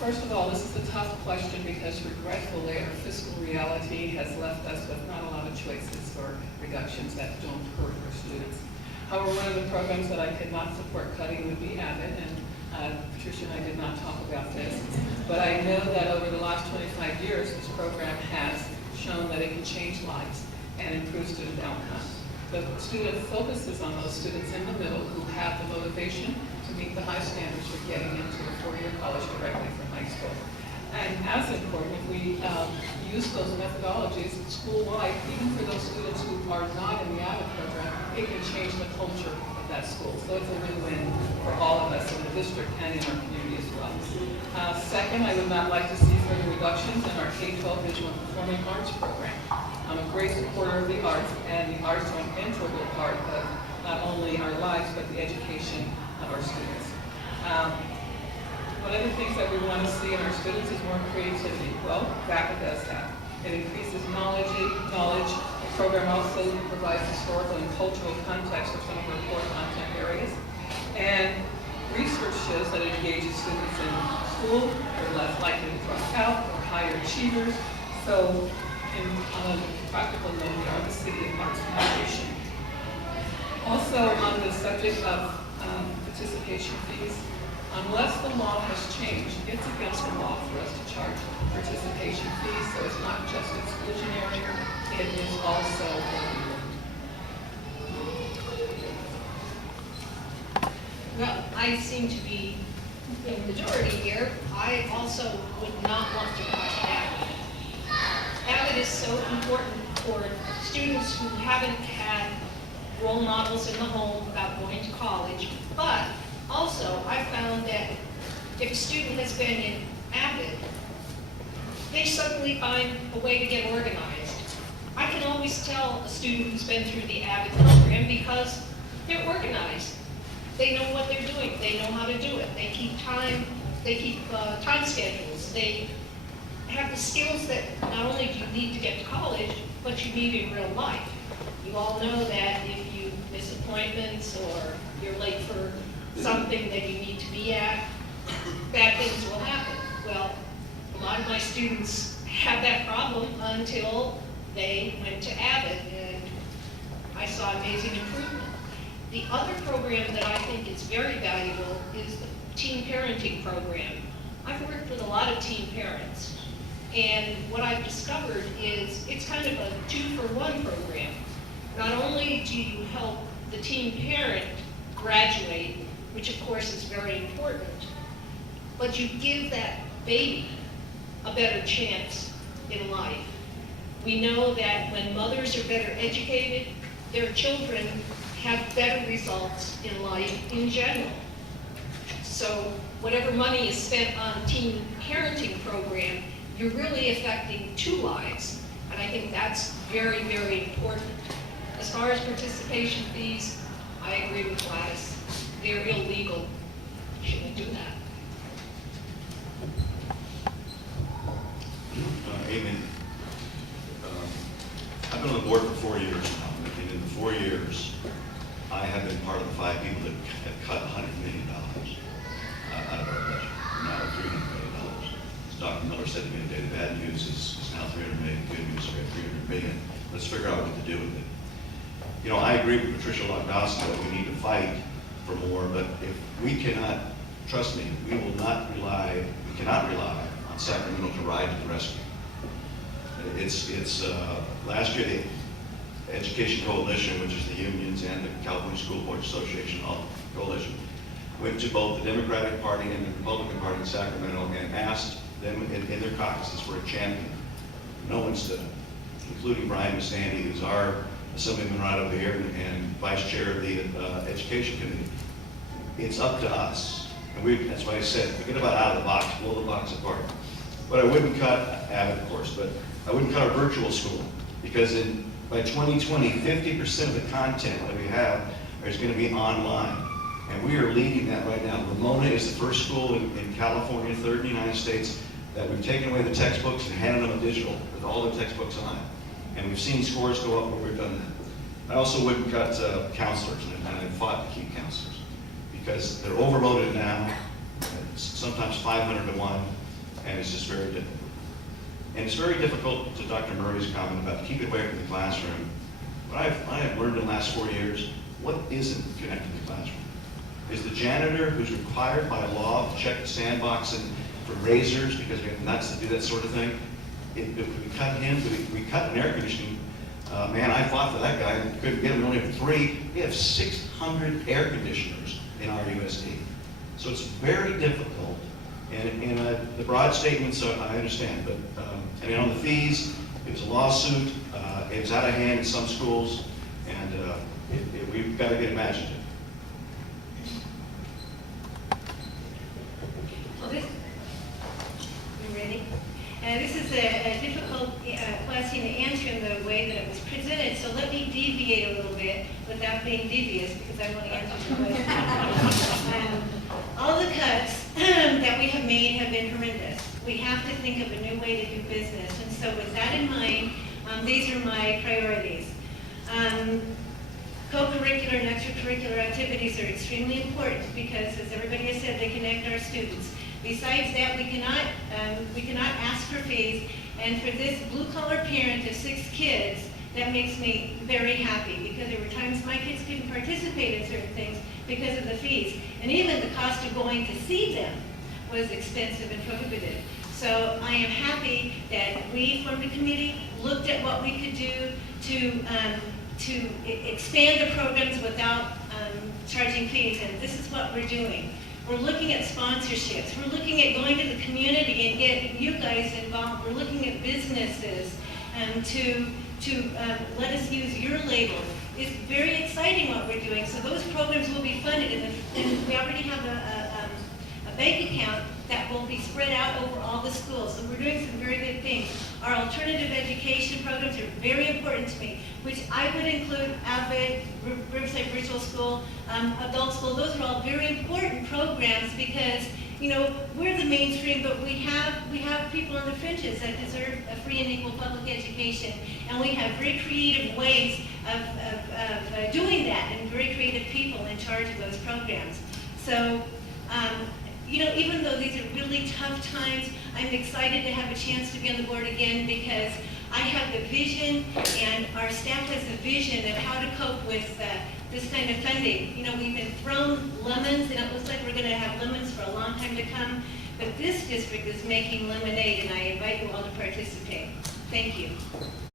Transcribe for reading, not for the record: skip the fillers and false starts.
First of all, this is a tough question because regretfully our fiscal reality has left us with not a lot of choices or reductions that don't hurt our students. However, one of the programs that I could not support cutting would be AVID, and Patricia and I did not talk about this. But I know that over the last 25 years, this program has shown that it can change lives and improve student outcomes. The student focuses on those students in the middle who have the motivation to meet the high standards for getting into a four-year college directly from high school. And as important, if we use those methodologies school-wide, even for those students who are not in the AVID program, it can change the culture of that school. So it's a win-win for all of us in the district and in our community as well. Second, I would not like to see further reductions in our K-12 visual and performing arts program. I'm a great supporter of the arts, and the arts are an integral part of not only our lives, but the education of our students. One of the things that we want to see in our students is more creativity. Well, VACA does that. It increases knowledge. The program also provides historical and cultural context for some of our core content areas. And research shows that it engages students in school. They're less likely to drop out, or higher achievers. So, on a practical note, we are the city of arts and education. Also, on the subject of participation fees, unless the law has changed, it's against the law for us to charge participation fees, so it's not just exclusionary, it is also illegal. Well, I seem to be in the majority here. I also would not want to cut AVID. AVID is so important for students who haven't had role models in the home about going to college, but also I found that if a student has been in AVID, they suddenly find a way to get organized. I can always tell a student who's been through the AVID program because they're organized. They know what they're doing. They know how to do it. They keep time schedules. They have the skills that not only do you need to get to college, but you need in real life. You all know that if you miss appointments or you're late for something that you need to be at, bad things will happen. Well, a lot of my students had that problem until they went to AVID, and I saw amazing improvement. The other program that I think is very valuable is the teen parenting program. I've worked with a lot of teen parents, and what I've discovered is it's kind of a two-for-one program. Not only do you help the teen parent graduate, which of course is very important, but you give that baby a better chance in life. We know that when mothers are better educated, their children have better results in life in general. So whatever money is spent on a teen parenting program, you're really affecting two lives. And I think that's very, very important. As far as participation fees, I agree with Gladys. They're illegal. You shouldn't do that. Amen. I've been on the board for 4 years now, and in the 4 years, I have been part of the 5 people that have cut $100 million out of our budget. Now $300 million. As Dr. Miller said to me today, the bad news is now $300 million. Good news is we have $300 million. Let's figure out what to do with it. You know, I agree with Patricia DAWSON that we need to fight for more, but if we cannot, trust me, we cannot rely on Sacramento to ride to the rescue. Last year the Education Coalition, which is the unions and the California School Board Association coalition, went to both the Democratic Party and the Republican Party in Sacramento and asked them in their caucuses for a champion. No one stood up, including Brian Mustandi, who's our assemblyman right over here and vice chair of the Education Committee. It's up to us. And that's why I said, forget about out of the box, blow the box apart. But I wouldn't cut AVID, of course, but I wouldn't cut our virtual school, because by 2020, 50% of the content that we have is going to be online. And we are leading that right now. Ramona is the first school in California, third in the United States, that we've taken away the textbooks and handed them a digital with all the textbooks on it. And we've seen scores go up where we've done that. I also wouldn't cut counselors, and I fought to keep counselors, because they're overloaded now, sometimes 500 to 1. and it's just very difficult. And it's very difficult, to Dr. Murray's comment about keep it away from the classroom. But I have learned in the last 4 years, what isn't connected to the classroom? Is the janitor who's required by law to check the sandbox and for razors because we have nuts to do that sort of thing. If we cut him, we cut an air conditioning. Man, I fought for that guy and couldn't get him. We only have 3. We have 600 air conditioners in our RUSD. So it's very difficult. And the broad statements, I understand. But I mean, on the fees, it was a lawsuit. It was out of hand in some schools. And we've got to get imaginative. Well, you ready? This is a difficult question to answer in the way that it was presented, so let me deviate a little bit without being devious, because I want to answer the question. All the cuts that we have made have been horrendous. We have to think of a new way to do business, and so with that in mind, these are my priorities. Co-curricular and extracurricular activities are extremely important because, as everybody has said, they connect our students. Besides that, we cannot ask for fees, and for this blue-collar parent of 6 kids, that makes me very happy because there were times my kids couldn't participate in certain things because of the fees, and even the cost of going to see them was expensive and prohibitive. So I am happy that we formed a committee, looked at what we could do to expand the programs without charging fees, and this is what we're doing. We're looking at sponsorships. We're looking at going to the community and getting you guys involved. We're looking at businesses to let us use your label. It's very exciting what we're doing. So those programs will be funded, and we already have a bank account that will be spread out over all the schools. So we're doing some very good things. Our alternative education programs are very important to me, which I would include AVID, Riverside Virtual School, Adult School. Those are all very important programs because, you know, we're the mainstream, but we have people on the fringes that deserve a free and equal public education. And we have very creative ways of doing that, and very creative people in charge of those programs. So, you know, even though these are really tough times, I'm excited to have a chance to be on the board again because I have the vision and our staff has the vision of how to cope with this kind of funding. You know, we've been thrown lemons and it looks like we're going to have lemons for a long time to come, but this district is making lemonade and I invite you all to participate. Thank you.